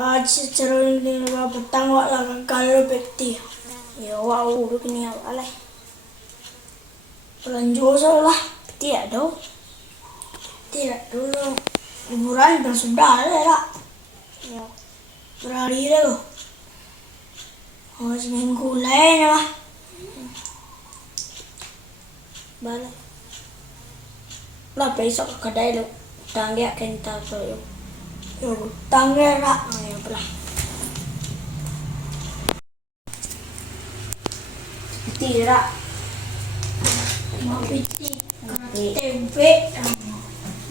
आज cerun ni ba petang wak lah kalau beti. Ya wak urut ni awak lah. Pelanjur lah. Beti ada. Tidak dulu. Liburan dah sudah lah. Ya. Berhari dah. Oh seminggu lain lah. Balik. Lah besok ke kedai lu. Tangga kental tu. Yo tangga lah. Ayo belah. Tidak. Mau piti. Tempe.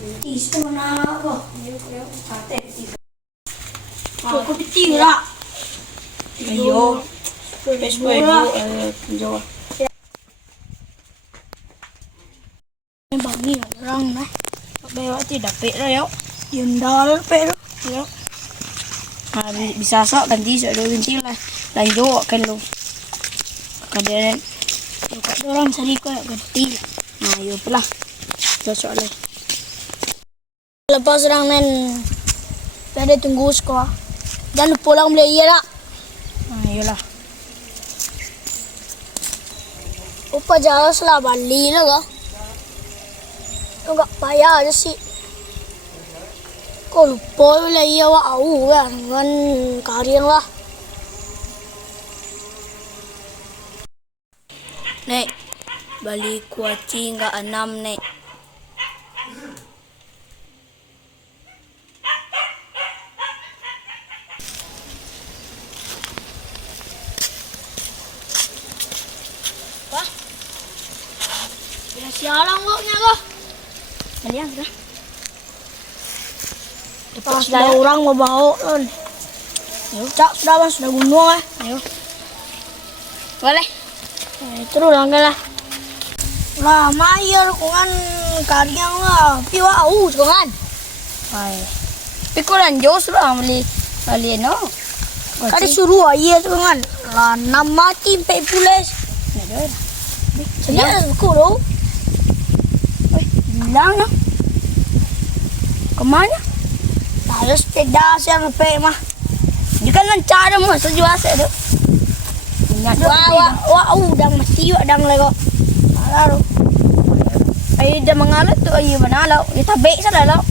Piti setengah apa? Sate piti. Kau piti lah. Ayo. Facebook jual. Bangi orang nah. Bawa tidak pek lah yuk. Yundal pek yuk. Nah, bisa sok ganti sok dulu ganti lah. Lanjut kan lu. Kadang orang sari ko ganti. Nah, yuk lah. Sok lah. Lepas orang nen ada tunggu sekolah. Dan pulang beli iya lah. Nah, iyalah. Upa jalan lah Bali lah kah? Enggak payah aja sih. Kau lupa lah iya wak au kan dengan kalian lah. Nek, balik kuaci enggak 6 nek. Wah, sialang koknya kok. Kalian sudah. Pas ada orang mau bawa kan. Yuk, cak sudah mas sudah gunung ah. Ayo. Boleh. Terus lah. Lah, mayar kan karyang lah. Piwa au kan. Hai. Pikulan jos lah beli no. Kali suruh aja tu kan. Lah nama tim pe pulis. Ada. Sedia aku lo. Bilang ya. Kemana? Harus sepeda siang pe mah. Dia kan cara mah sejual saya tu. Wah, udang mesti udang lego. Lalu. Ai dah mengalut tu ayu mana lau. Kita baik salah lau.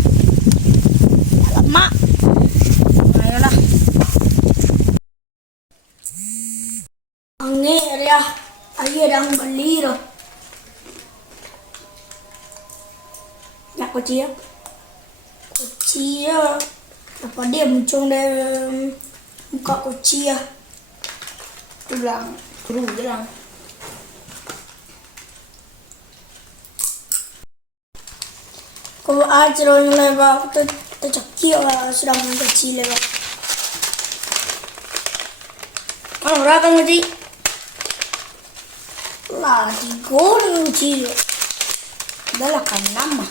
Lama. Ayolah. Angin ya. Ayu dah beli ro. Nak kunci ya? Kunci ya. Apa dia muncul dari muka kunci ya? Tu bilang, guru bilang. Kalau aja orang lewat tu tercakir lah sedang kecil lewat. Kalau orang kan kunci, lah digoreng kunci. Dah lah kan nama.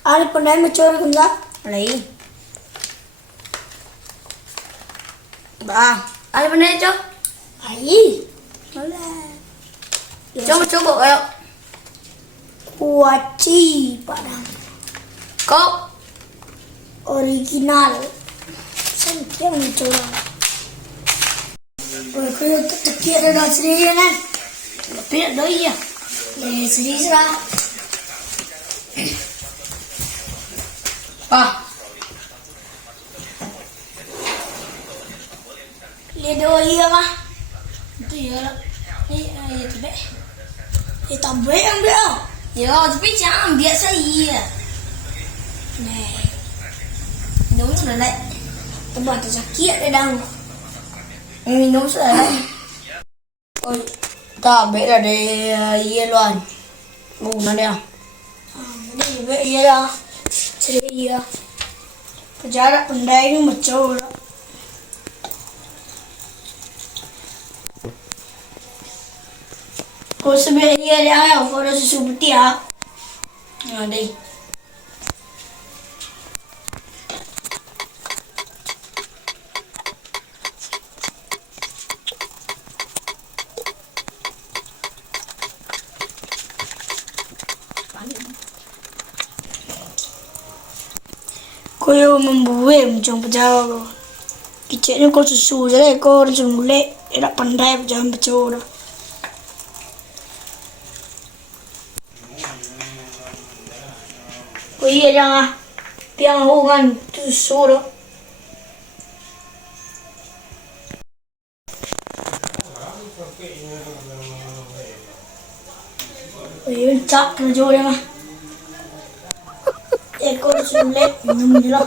Ada pandai macam orang enggak? Lain. Bah, ada pandai tu? Ai. Boleh. Coba ayo. Kuaci padang. Kau original. Sentiang macam orang. Kau terkira dah serius kan? Lebih dah iya. Serius lah. Ah. Lihat iya mah. Itu ya. Ini tebe. Itu tebe yang dia. Ya, tapi jangan biasa iya. Nih. Minum sudah lek. Tempat sakit dia dah. Minum sudah lek. Oh, tebe dah dia iya luan. Mana dia? Tebe iya dah. Ceria. Penjara pendai ni macam lah. Kau sebenarnya dia ayah, kau dah susu putih ah. Ada. Koyo membuat macam pejawa ko. Kiciknya kau susu je kau macam mulai tak pandai macam pejawa dah. Kau iya jangan piang hubungan tu susu dah. Kau iya cak kena jauh jangan. Kau susu mulai minum je lah.